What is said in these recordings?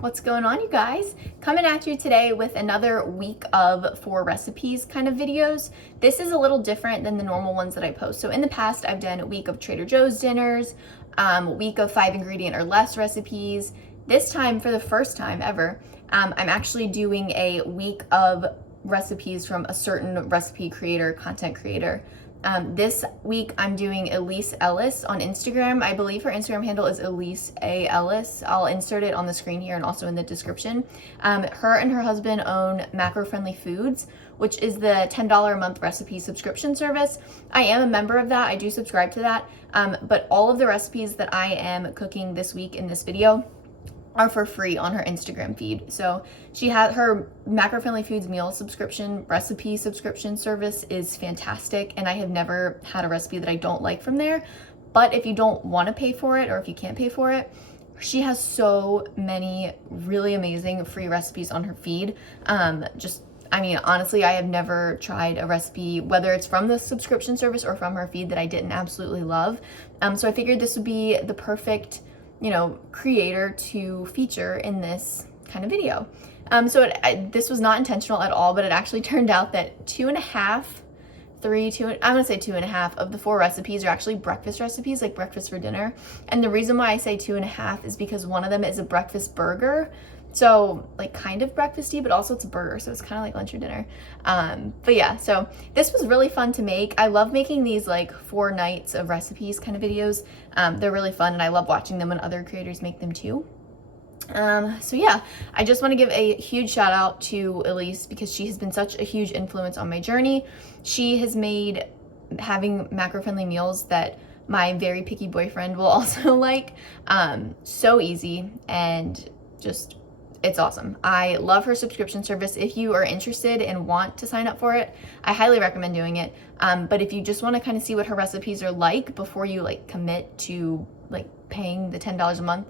What's going on, you guys? Coming at you today with another week of 4 recipes kind of videos. This is a little different than the normal ones that I post. So in the past, I've done a week of Trader Joe's dinners, week of 5 ingredient or less recipes. This time, for the first time ever, I'm actually doing a week of recipes from a certain recipe creator, content creator. This week I'm doing Elyse Ellis on Instagram. I believe her Instagram handle is Elyse A. Ellis. I'll insert it on the screen here and also in the description. Her and her husband own Macro Friendly Foods, which is the $10 a month recipe subscription service. I am a member of that. I do subscribe to that. But all of the recipes that I am cooking this week in this video are for free on her Instagram feed. So she has her Macro Friendly Foods meal subscription, recipe subscription service is fantastic, and I have never had a recipe that I don't like from there. But if you don't want to pay for it, or if you can't pay for it, she has so many really amazing free recipes on her feed. Honestly, I have never tried a recipe, whether it's from the subscription service or from her feed, that I didn't absolutely love. So I figured this would be the perfect creator to feature in this kind of video. This was not intentional at all, but it actually turned out that I'm gonna say 2.5 of the 4 recipes are actually breakfast recipes, like breakfast for dinner. And the reason why I say 2.5 is because one of them is a breakfast burger. So like kind of breakfasty, but also it's a burger. So it's kind of like lunch or dinner. So this was really fun to make. I love making these like 4 nights of recipes kind of videos. They're really fun and I love watching them when other creators make them too. I just want to give a huge shout out to Elyse because she has been such a huge influence on my journey. She has made having macro-friendly meals that my very picky boyfriend will also like so easy, and just it's awesome. I love her subscription service. If you are interested and want to sign up for it, I highly recommend doing it. But if you just want to kind of see what her recipes are like before you like commit to like paying the $10 a month,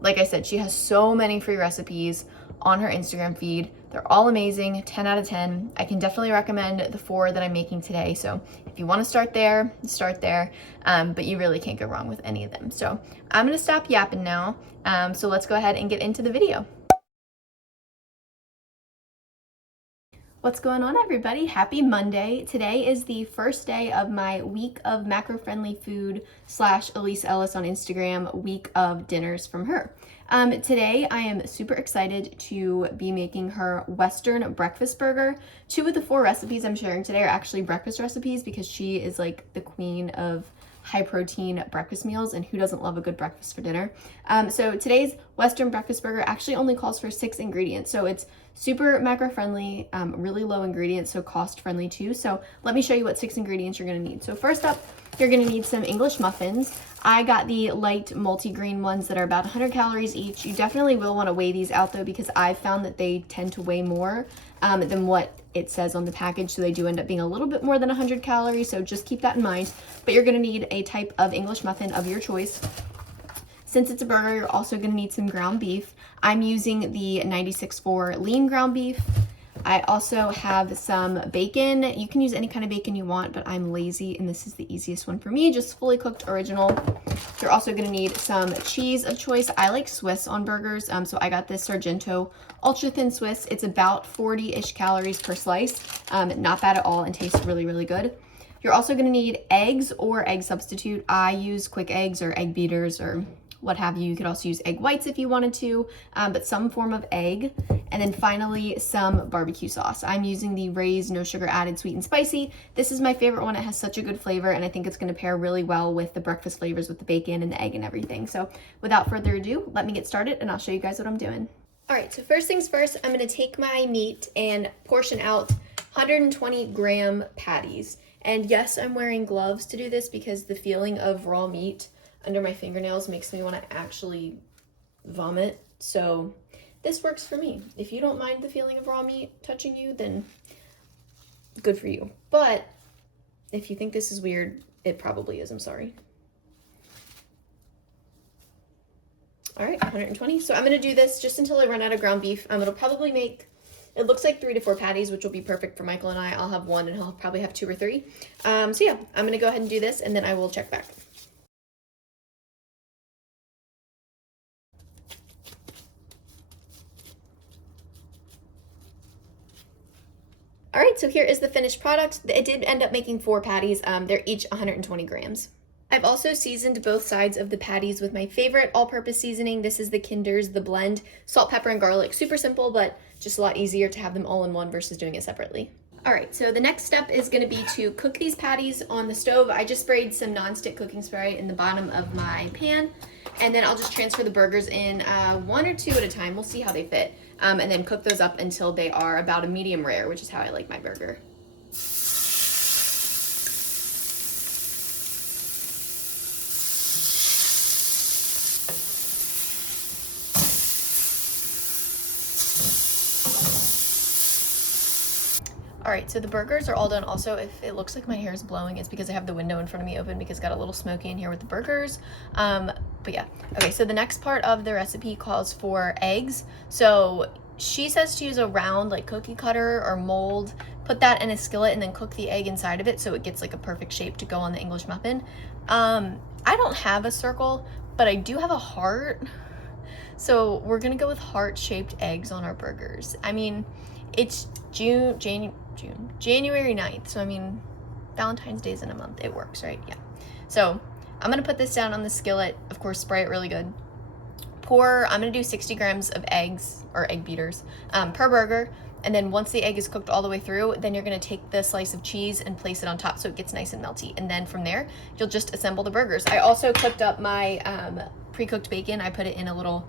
like I said, she has so many free recipes on her Instagram feed. They're all amazing, 10 out of 10. I can definitely recommend the 4 that I'm making today. So if you want to start there, start there. But you really can't go wrong with any of them. So I'm going to stop yapping now. So let's go ahead and get into the video. What's going on, everybody? Happy Monday. Today is the first day of my week of macro-friendly food / Elyse Ellis on Instagram week of dinners from her. Today I am super excited to be making her Western breakfast burger. 2 of the 4 recipes I'm sharing today are actually breakfast recipes because she is like the queen of high protein breakfast meals, and who doesn't love a good breakfast for dinner? So today's Western breakfast burger actually only calls for 6 ingredients. So it's super macro friendly, really low ingredients, so cost friendly too. So let me show you what 6 ingredients you're gonna need. So first up, you're gonna need some English muffins. I got the light multi-grain ones that are about 100 calories each. You definitely will wanna weigh these out though, because I've found that they tend to weigh more than what it says on the package. So they do end up being a little bit more than 100 calories. So just keep that in mind. But you're gonna need a type of English muffin of your choice. Since it's a burger, you're also gonna need some ground beef. I'm using the 96.4 lean ground beef. I also have some bacon. You can use any kind of bacon you want, but I'm lazy and this is the easiest one for me, just fully cooked original. You're also gonna need some cheese of choice. I like Swiss on burgers, so I got this Sargento ultra thin Swiss. It's about 40-ish calories per slice. Not bad at all and tastes really, really good. You're also gonna need eggs or egg substitute. I use quick eggs or egg beaters or what have you. You could also use egg whites if you wanted to, but some form of egg. And then finally, some barbecue sauce. I'm using the Ray's no sugar added sweet and spicy. This is my favorite one. It has such a good flavor, and I think it's gonna pair really well with the breakfast flavors with the bacon and the egg and everything. So without further ado, let me get started and I'll show you guys what I'm doing. All right, so first things first, I'm gonna take my meat and portion out 120 gram patties. And yes, I'm wearing gloves to do this because the feeling of raw meat under my fingernails makes me want to actually vomit. So this works for me. If you don't mind the feeling of raw meat touching you, then good for you. But if you think this is weird, it probably is. I'm sorry. All right, 120. So I'm going to do this just until I run out of ground beef. It'll probably make, it looks like 3 to 4 patties, which will be perfect for Michael and I. I'll have 1 and he'll probably have 2 or 3. I'm going to go ahead and do this and then I will check back. All right, so here is the finished product. It did end up making 4 patties. They're each 120 grams. I've also seasoned both sides of the patties with my favorite all-purpose seasoning. This is the Kinder's The Blend, salt, pepper, and garlic. Super simple, but just a lot easier to have them all in one versus doing it separately. All right, so the next step is gonna be to cook these patties on the stove. I just sprayed some nonstick cooking spray in the bottom of my pan, and then I'll just transfer the burgers in 1 or 2 at a time. We'll see how they fit, and then cook those up until they are about a medium rare, which is how I like my burger. All right, so the burgers are all done. Also, if it looks like my hair is blowing, it's because I have the window in front of me open because it got a little smoky in here with the burgers. But yeah, okay, so the next part of the recipe calls for eggs. So she says to use a round like cookie cutter or mold, put that in a skillet and then cook the egg inside of it so it gets like a perfect shape to go on the English muffin. I don't have a circle, but I do have a heart. So we're gonna go with heart-shaped eggs on our burgers. I mean, it's January 9th, so I mean, Valentine's Day's in a month. It works, right? Yeah. So I'm gonna put this down on the skillet. Of course, spray it really good. I'm gonna do 60 grams of eggs, or egg beaters, per burger. And then once the egg is cooked all the way through, then you're gonna take the slice of cheese and place it on top so it gets nice and melty. And then from there, you'll just assemble the burgers. I also cooked up my pre-cooked bacon. I put it in a little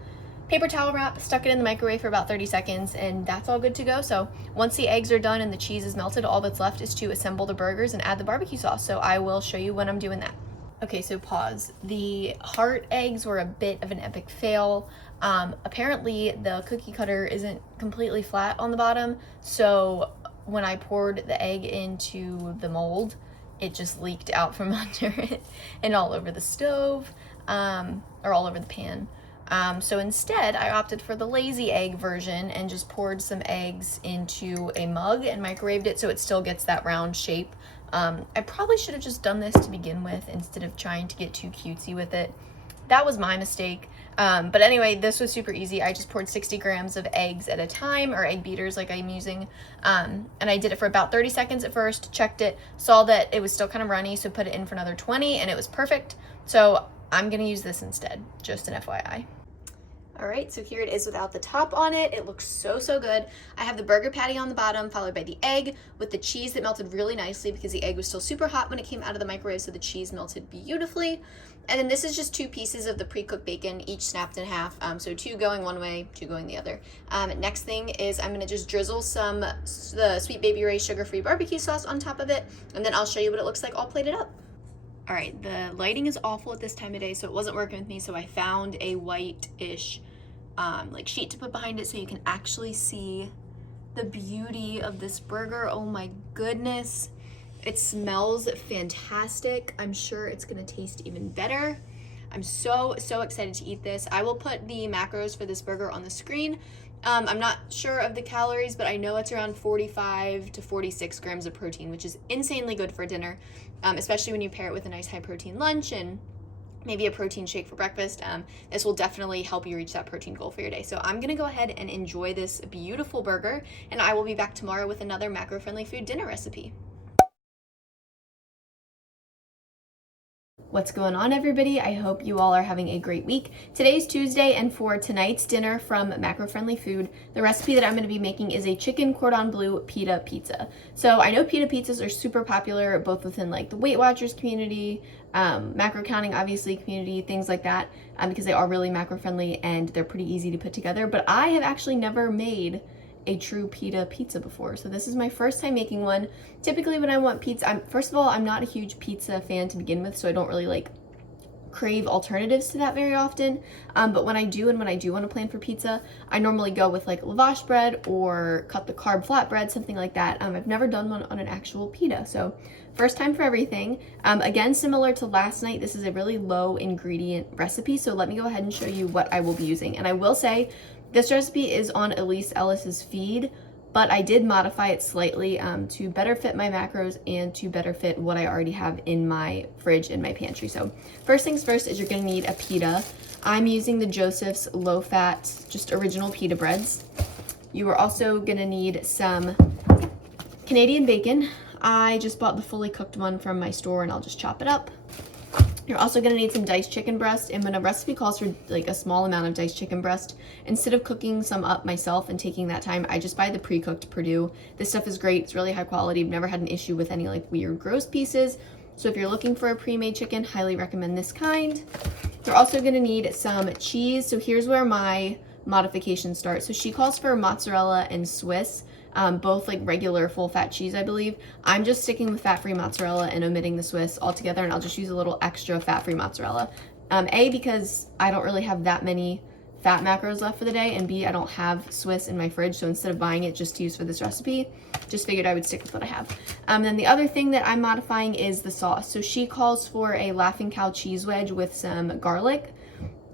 paper towel wrap, stuck it in the microwave for about 30 seconds, and that's all good to go. So once the eggs are done and the cheese is melted, all that's left is to assemble the burgers and add the barbecue sauce. So I will show you when I'm doing that. Okay, so pause. The heart eggs were a bit of an epic fail. Apparently the cookie cutter isn't completely flat on the bottom, so when I poured the egg into the mold, it just leaked out from under it and all over the stove, or all over the pan. So instead, I opted for the lazy egg version and just poured some eggs into a mug and microwaved it so it still gets that round shape. I probably should have just done this to begin with instead of trying to get too cutesy with it. That was my mistake. But anyway, this was super easy. I just poured 60 grams of eggs at a time, or egg beaters like I'm using. And I did it for about 30 seconds at first, checked it, saw that it was still kind of runny, so put it in for another 20 and it was perfect. So I'm gonna use this instead, just an FYI. All right, so here it is without the top on it. It looks so, so good. I have the burger patty on the bottom, followed by the egg with the cheese that melted really nicely because the egg was still super hot when it came out of the microwave, so the cheese melted beautifully. And then this is just 2 pieces of the pre-cooked bacon, each snapped in half. So 2 going one way, 2 going the other. Next thing is I'm gonna just drizzle the Sweet Baby Ray's sugar-free barbecue sauce on top of it, and then I'll show you what it looks like all plated up. All right, the lighting is awful at this time of day, so it wasn't working with me, so I found a white-ish like sheet to put behind it so you can actually see the beauty of this burger. Oh my goodness. It smells fantastic. I'm sure it's gonna taste even better. I'm so, so excited to eat this. I will put the macros for this burger on the screen. I'm not sure of the calories, but I know it's around 45 to 46 grams of protein, which is insanely good for dinner, especially when you pair it with a nice high protein lunch and maybe a protein shake for breakfast. This will definitely help you reach that protein goal for your day. So I'm gonna go ahead and enjoy this beautiful burger, and I will be back tomorrow with another macro-friendly food dinner recipe. What's going on, everybody? I hope you all are having a great week. Today's Tuesday, and for tonight's dinner from Macro Friendly Food, the recipe that I'm going to be making is a chicken cordon bleu pita pizza. So I know pita pizzas are super popular both within like the Weight Watchers community, macro counting obviously community, things like that, because they are really macro friendly and they're pretty easy to put together. But I have actually never made a true pita pizza before, so this is my first time making one. Typically when I want pizza, first of all, I'm not a huge pizza fan to begin with, so I don't really like crave alternatives to that very often, but when I do want to plan for pizza, I normally go with like lavash bread or cut the carb flatbread, something like that. I've never done one on an actual pita, so first time for everything. Again, similar to last night, this is a really low ingredient recipe, so let me go ahead and show you what I will be using. And I will say this recipe is on Elyse Ellis's feed, but I did modify it slightly to better fit my macros and to better fit what I already have in my fridge and my pantry. So first things first is you're gonna need a pita. I'm using the Joseph's low-fat, just original pita breads. You are also gonna need some Canadian bacon. I just bought the fully cooked one from my store and I'll just chop it up. You're also gonna need some diced chicken breast, and when a recipe calls for like a small amount of diced chicken breast, instead of cooking some up myself and taking that time, I just buy the pre-cooked Purdue. This stuff is great, it's really high quality. I've never had an issue with any like weird gross pieces. So if you're looking for a pre-made chicken, highly recommend this kind. You're also gonna need some cheese. So here's where my modifications start. So she calls for mozzarella and Swiss. Both like regular full fat cheese, I believe. I'm just sticking with fat-free mozzarella and omitting the Swiss altogether, and I'll just use a little extra fat-free mozzarella. A, because I don't really have that many fat macros left for the day, and B, I don't have Swiss in my fridge, so instead of buying it just to use for this recipe, just figured I would stick with what I have. Then the other thing that I'm modifying is the sauce. So she calls for a Laughing Cow cheese wedge with some garlic.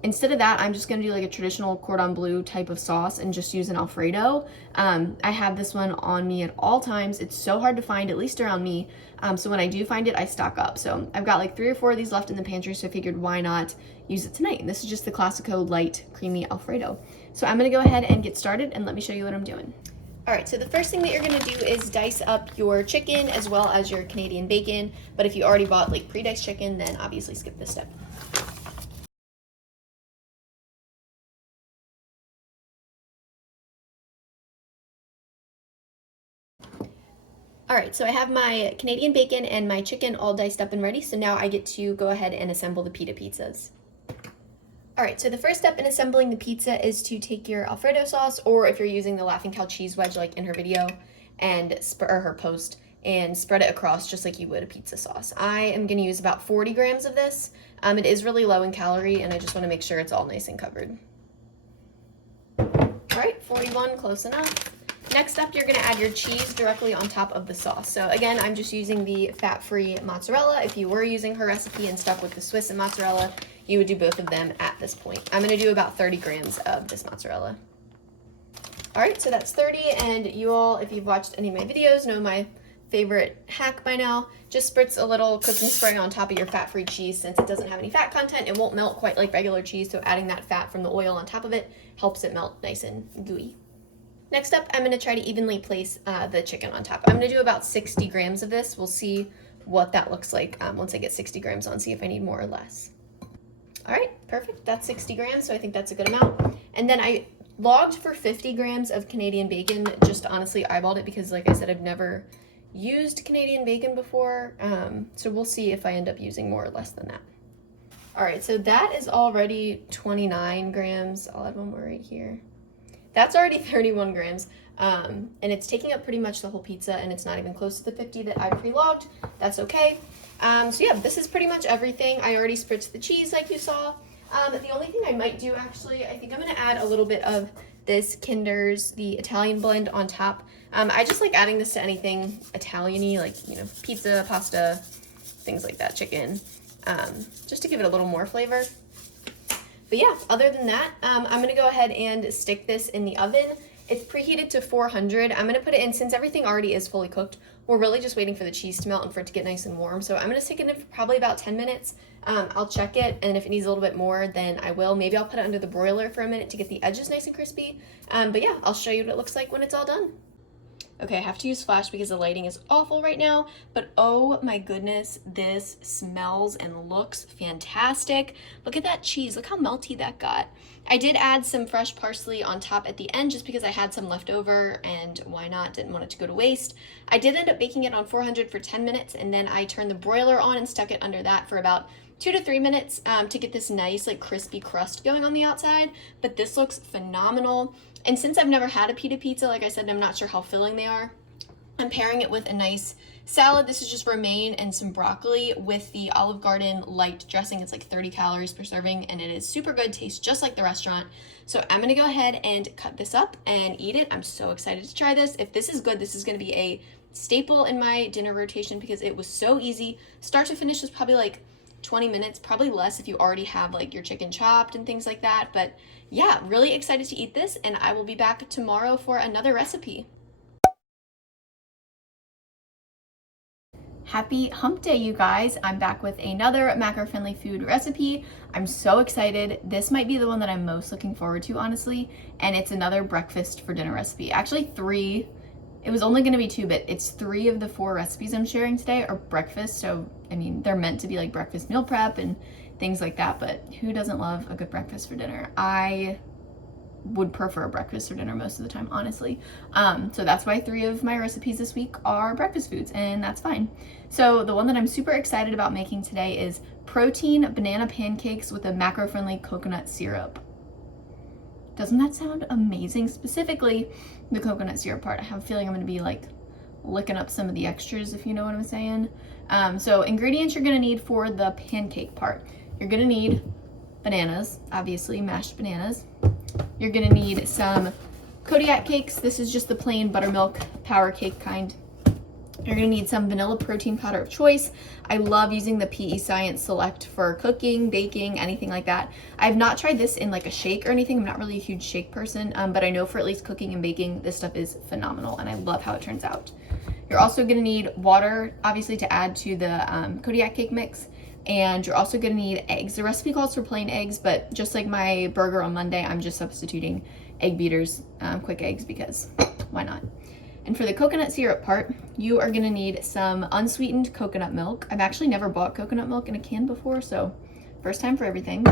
Instead of that, I'm just gonna do like a traditional cordon bleu type of sauce and just use an Alfredo. I have this one on me at all times. It's so hard to find, at least around me. So when I do find it, I stock up. So I've got like 3 or 4 of these left in the pantry, so I figured why not use it tonight. And this is just the Classico light creamy Alfredo. So I'm gonna go ahead and get started and let me show you what I'm doing. All right, so the first thing that you're gonna do is dice up your chicken as well as your Canadian bacon. But if you already bought like pre-diced chicken, then obviously skip this step. All right, so I have my Canadian bacon and my chicken all diced up and ready, so now I get to go ahead and assemble the pita pizzas. All right, so the first step in assembling the pizza is to take your Alfredo sauce, or if you're using the Laughing Cow cheese wedge like in her video, and or her post, and spread it across just like you would a pizza sauce. I am gonna use about 40 grams of this. It is really low in calorie, and I just wanna make sure it's all nice and covered. All right, 41, close enough. Next up, you're gonna add your cheese directly on top of the sauce. So again, I'm just using the fat-free mozzarella. If you were using her recipe and stuck with the Swiss and mozzarella, you would do both of them at this point. I'm gonna do about 30 grams of this mozzarella. All right, so that's 30, and you all, if you've watched any of my videos, know my favorite hack by now. Just spritz a little cooking spray on top of your fat-free cheese. Since it doesn't have any fat content, it won't melt quite like regular cheese, so adding that fat from the oil on top of it helps it melt nice and gooey. Next up, I'm gonna try to evenly place the chicken on top. I'm gonna do about 60 grams of this. We'll see what that looks like once I get 60 grams on, see if I need more or less. All right, perfect, that's 60 grams, so I think that's a good amount. And then I logged for 50 grams of Canadian bacon, just honestly eyeballed it because like I said, I've never used Canadian bacon before, so we'll see if I end up using more or less than that. All right, so that is already 29 grams. I'll add one more right here. That's already 31 grams, and it's taking up pretty much the whole pizza, and it's not even close to the 50 that I pre-logged. That's okay. So yeah, this is pretty much everything. I already spritzed the cheese like you saw. The only thing I might do actually, I think I'm gonna add a little bit of this Kinder's, the Italian blend on top. I just like adding this to anything Italian-y, like, you know, pizza, pasta, things like that, chicken, just to give it a little more flavor. But yeah, other than that, I'm gonna go ahead and stick this in the oven. It's preheated to 400. I'm gonna put it in, since everything already is fully cooked, we're really just waiting for the cheese to melt and for it to get nice and warm. So I'm gonna stick it in for probably about 10 minutes. I'll check it, and if it needs a little bit more, then I will. Maybe I'll put it under the broiler for a minute to get the edges nice and crispy. But yeah, I'll show you what it looks like when it's all done. Okay, I have to use flash because the lighting is awful right now, but oh my goodness, this smells and looks fantastic. Look at that cheese, look how melty that got. I did add some fresh parsley on top at the end just because I had some left over, and why not, didn't want it to go to waste. I did end up baking it on 400 for 10 minutes, and then I turned the broiler on and stuck it under that for about 2 to 3 minutes to get this nice like crispy crust going on the outside. But this looks phenomenal. And since I've never had a pita pizza, like I said, I'm not sure how filling they are. I'm pairing it with a nice salad. This is just romaine and some broccoli with the Olive Garden light dressing. It's like 30 calories per serving, and it is super good, tastes just like the restaurant. So I'm gonna go ahead and cut this up and eat it. I'm so excited to try this. If this is good, this is gonna be a staple in my dinner rotation because it was so easy. Start to finish was probably like 20 minutes, probably less if you already have like your chicken chopped and things like that. But yeah, really excited to eat this, and I will be back tomorrow for another recipe. Happy hump day, you guys. I'm back with another macro-friendly food recipe. I'm so excited. This might be the one that I'm most looking forward to, honestly, and it's another breakfast for dinner recipe. Actually, 3 it was only going to be 2, but it's 3 of the 4 recipes I'm sharing today are breakfast. So, I mean, they're meant to be like breakfast meal prep and things like that, but who doesn't love a good breakfast for dinner? I would prefer breakfast for dinner most of the time, honestly. So that's why 3 of my recipes this week are breakfast foods, and that's fine. So the one that I'm super excited about making today is protein banana pancakes with a macro-friendly coconut syrup. Doesn't that sound amazing? Specifically, the coconut syrup part. I have a feeling I'm going to be like licking up some of the extras, if you know what I'm saying. So ingredients you're going to need for the pancake part. You're going to need bananas, obviously mashed bananas. You're gonna need some Kodiak cakes. This is just the plain buttermilk power cake kind. You're gonna need some vanilla protein powder of choice. I love using the PE Science Select for cooking, baking, anything like that. I've not tried this in like a shake or anything. I'm not really a huge shake person, but I know for at least cooking and baking, this stuff is phenomenal and I love how it turns out. You're also gonna need water, obviously, to add to the Kodiak cake mix. And you're also gonna need eggs. The recipe calls for plain eggs, but just like my burger on Monday, I'm just substituting egg beaters, quick eggs, because why not? And for the coconut syrup part, you are gonna need some unsweetened coconut milk. I've actually never bought coconut milk in a can before, so first time for everything.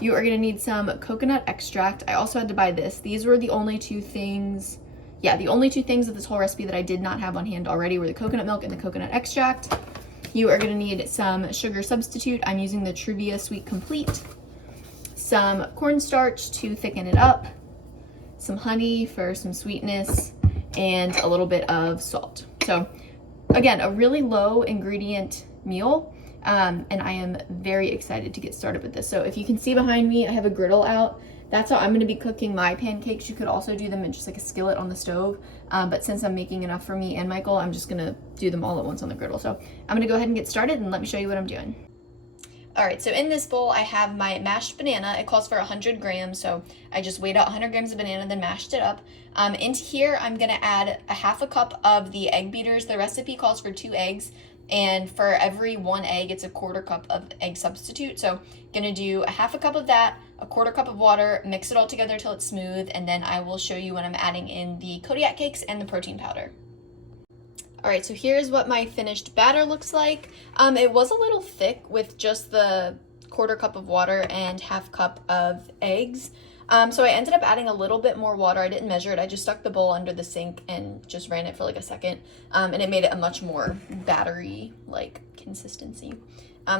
You are gonna need some coconut extract. I also had to buy this. These were the only 2 things, the only 2 things of this whole recipe that I did not have on hand already were the coconut milk and the coconut extract. You are going to need some sugar substitute. I'm using the Truvia Sweet Complete. Some cornstarch to thicken it up. Some honey for some sweetness. And a little bit of salt. So again, a really low ingredient meal. And I am very excited to get started with this. So if you can see behind me, I have a griddle out. That's how I'm going to be cooking my pancakes. You could also do them in just like a skillet on the stove. But since I'm making enough for me and Michael, I'm just going to do them all at once on the griddle. So I'm going to go ahead and get started and let me show you what I'm doing. All right, so in this bowl, I have my mashed banana. It calls for 100 grams, so I just weighed out 100 grams of banana, then mashed it up. Into here, I'm gonna add a half a cup of the egg beaters. The recipe calls for 2 eggs, and for every 1 egg, it's a 1/4 cup of egg substitute. So gonna do a half a cup of that, a 1/4 cup of water, mix it all together till it's smooth, and then I will show you when I'm adding in the Kodiak cakes and the protein powder. All right, so here's what my finished batter looks like. It was a little thick with just the 1/4 cup of water and half cup of eggs. So I ended up adding a little bit more water. I didn't measure it. I just stuck the bowl under the sink and just ran it for like a second. And it made it a much more battery like consistency.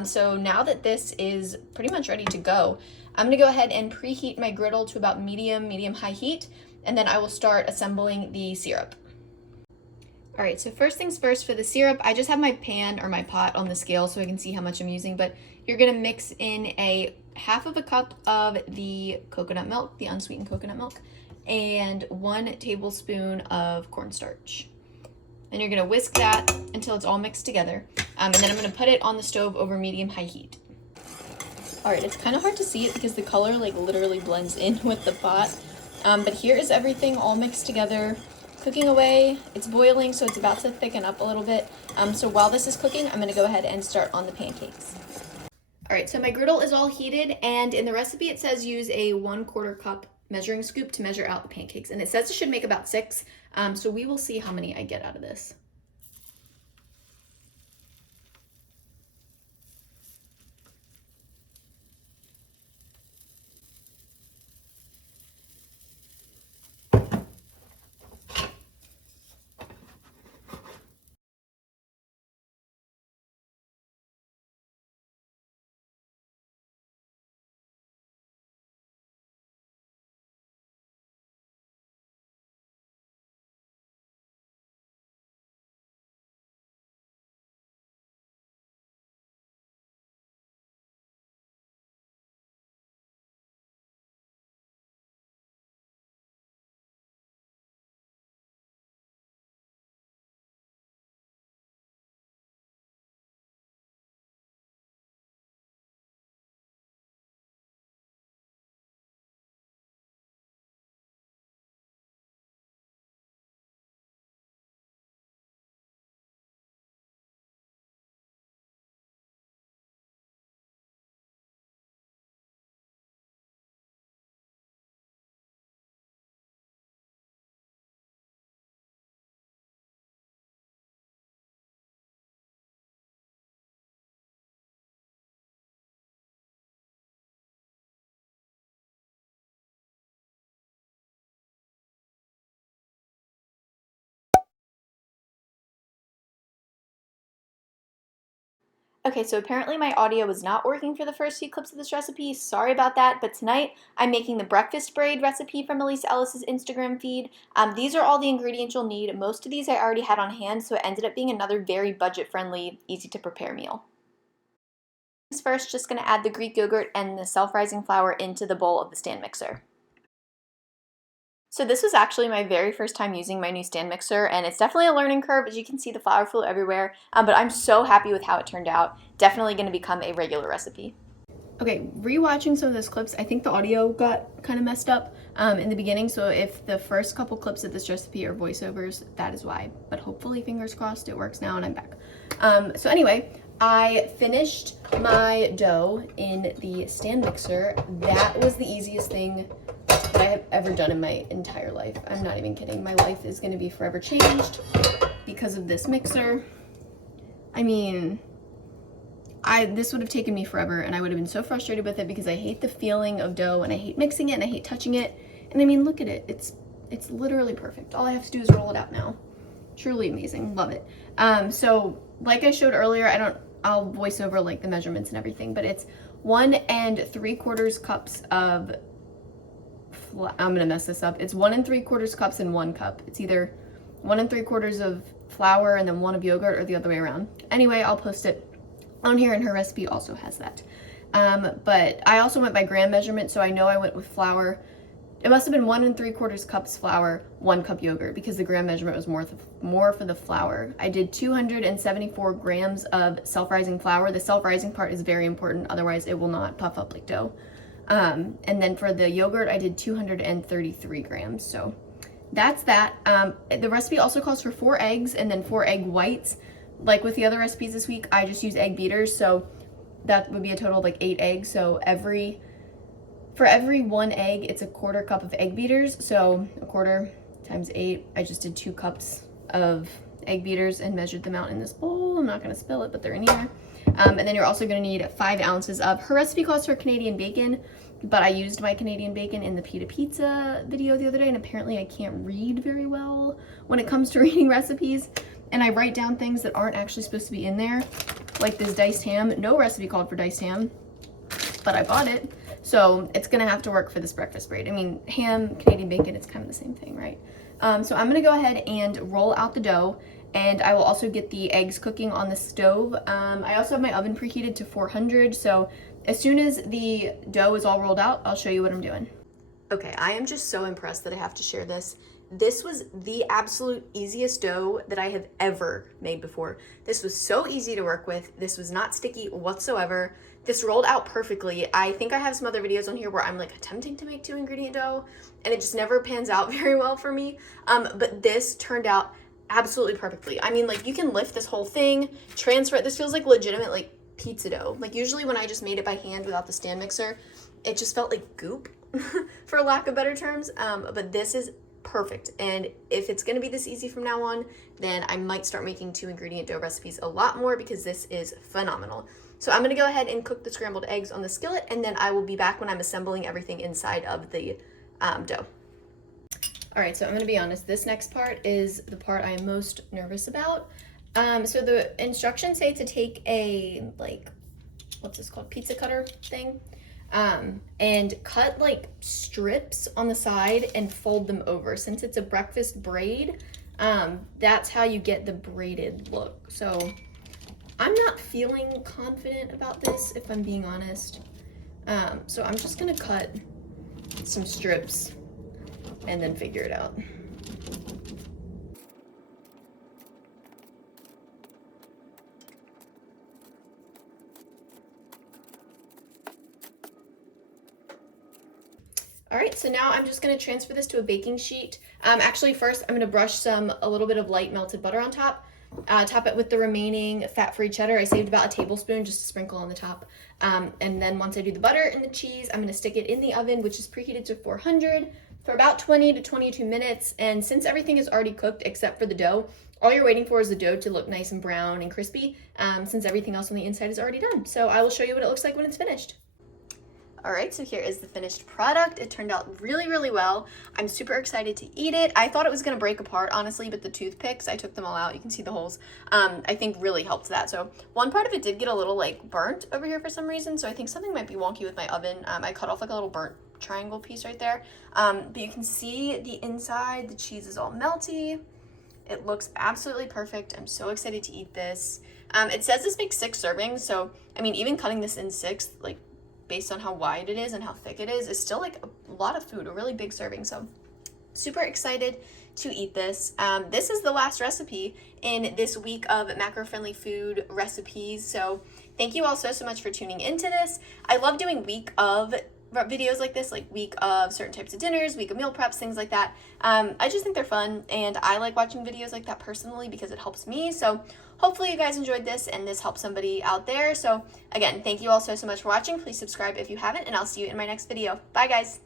So now that this is pretty much ready to go, I'm gonna go ahead and preheat my griddle to about medium-high heat, and then I will start assembling the syrup. All right, so first things first, for the syrup, I just have my pan or my pot on the scale so I can see how much I'm using, but you're gonna mix in a half of a cup of the coconut milk, the unsweetened coconut milk, and 1 tablespoon of cornstarch. And you're gonna whisk that until it's all mixed together. And then I'm gonna put it on the stove over medium-high heat. All right, it's kind of hard to see it because the color like literally blends in with the pot. But here is everything all mixed together, cooking away. It's boiling, so it's about to thicken up a little bit. So while this is cooking, I'm gonna go ahead and start on the pancakes. All right, so my griddle is all heated, and in the recipe it says use a 1/4 cup measuring scoop to measure out the pancakes. And it says it should make about 6, so we will see how many I get out of this. Okay, so apparently my audio was not working for the first few clips of this recipe. Sorry about that, but tonight I'm making the breakfast braid recipe from Elyse Ellis's Instagram feed. These are all the ingredients you'll need. Most of these I already had on hand, so it ended up being another very budget-friendly, easy-to-prepare meal. First, just going to add the Greek yogurt and the self-rising flour into the bowl of the stand mixer. So this was actually my very first time using my new stand mixer, and it's definitely a learning curve. As you can see, the flour flew everywhere, but I'm so happy with how it turned out. Definitely going to become a regular recipe. Okay, rewatching some of those clips, I think the audio got kind of messed up in the beginning, so if the first couple clips of this recipe are voiceovers, that is why. But hopefully, fingers crossed, it works now and I'm back. So anyway, I finished my dough in the stand mixer. That was the easiest thing that I have ever done in my entire life. I'm not even kidding. My life is going to be forever changed because of this mixer. I mean, this would have taken me forever, and I would have been so frustrated with it because I hate the feeling of dough, and I hate mixing it, and I hate touching it. And I mean, look at it. It's literally perfect. All I have to do is roll it out now. Truly amazing. Love it. So like I showed earlier, I'll voice over like the measurements and everything, but it's 1 3/4 cups of, I'm gonna mess this up. It's 1 3/4 cups in 1 cup. It's either 1 3/4 of flour and then 1 of yogurt, or the other way around. Anyway, I'll post it on here, and her recipe also has that. But I also went by gram measurement, so I know I went with flour. It must have been 1 3/4 cups flour, 1 cup yogurt, because the gram measurement was more for the flour. I did 274 grams of self-rising flour. The self-rising part is very important, otherwise it will not puff up like dough. And then for the yogurt, I did 233 grams. So that's that. The recipe also calls for 4 eggs and then 4 egg whites. Like with the other recipes this week, I just use egg beaters. So that would be a total of like 8 eggs. So for every 1 egg, it's a 1/4 cup of egg beaters. So 1/4 times 8, I just did 2 cups of egg beaters and measured them out in this bowl. I'm not gonna spill it, but they're in here. And then you're also gonna need 5 ounces of, her recipe calls for Canadian bacon, but I used my Canadian bacon in the pita pizza video the other day, and apparently I can't read very well when it comes to reading recipes. And I write down things that aren't actually supposed to be in there, like this diced ham. No recipe called for diced ham, but I bought it. So it's gonna have to work for this breakfast braid. I mean, ham, Canadian bacon, it's kind of the same thing, right? So I'm gonna go ahead and roll out the dough, and I will also get the eggs cooking on the stove. I also have my oven preheated to 400, so as soon as the dough is all rolled out, I'll show you what I'm doing. Okay, I am just so impressed that I have to share this. This was the absolute easiest dough that I have ever made before. This was so easy to work with. This was not sticky whatsoever. This rolled out perfectly. I think I have some other videos on here where I'm like attempting to make 2 ingredient dough, and it just never pans out very well for me. But this turned out absolutely perfectly. I mean, like, you can lift this whole thing, transfer it. This feels like legitimate like pizza dough. Like, usually when I just made it by hand without the stand mixer, it just felt like goop for lack of better terms. But this is perfect, and if it's going to be this easy from now on, then I might start making 2 ingredient dough recipes a lot more, because this is phenomenal. So I'm going to go ahead and cook the scrambled eggs on the skillet, and then I will be back when I'm assembling everything inside of the dough. All right, so I'm going to be honest, this next part is the part I am most nervous about. So the instructions say to take a, like, what's this called, pizza cutter thing, and cut like strips on the side and fold them over. Since it's a breakfast braid, that's how you get the braided look. So I'm not feeling confident about this, if I'm being honest. So I'm just gonna cut some strips and then figure it out. All right, so now I'm just gonna transfer this to a baking sheet. Actually, first I'm gonna brush a little bit of light melted butter on top. Top it with the remaining fat-free cheddar. I saved about a tablespoon just to sprinkle on the top. And then once I do the butter and the cheese, I'm gonna stick it in the oven, which is preheated to 400 for about 20 to 22 minutes. And since everything is already cooked except for the dough, all you're waiting for is the dough to look nice and brown and crispy, since everything else on the inside is already done. So I will show you what it looks like when it's finished. All right, so here is the finished product. It turned out really, really well. I'm super excited to eat it. I thought it was gonna break apart, honestly, but the toothpicks, I took them all out. You can see the holes. I think really helped that. So one part of it did get a little like burnt over here for some reason. So I think something might be wonky with my oven. I cut off like a little burnt triangle piece right there. But you can see the inside, the cheese is all melty. It looks absolutely perfect. I'm so excited to eat this. It says this makes 6 servings. So, I mean, even cutting this in 6, like, based on how wide it is and how thick it is still like a lot of food, a really big serving. So super excited to eat this. This is the last recipe in this week of macro-friendly food recipes. So thank you all so much for tuning into this. I love doing week of videos like this, like week of certain types of dinners, week of meal preps, things like that. I just think they're fun, and I like watching videos like that personally because it helps me. So hopefully you guys enjoyed this and this helps somebody out there. So again, thank you all so much for watching. Please subscribe if you haven't, and I'll see you in my next video. Bye guys.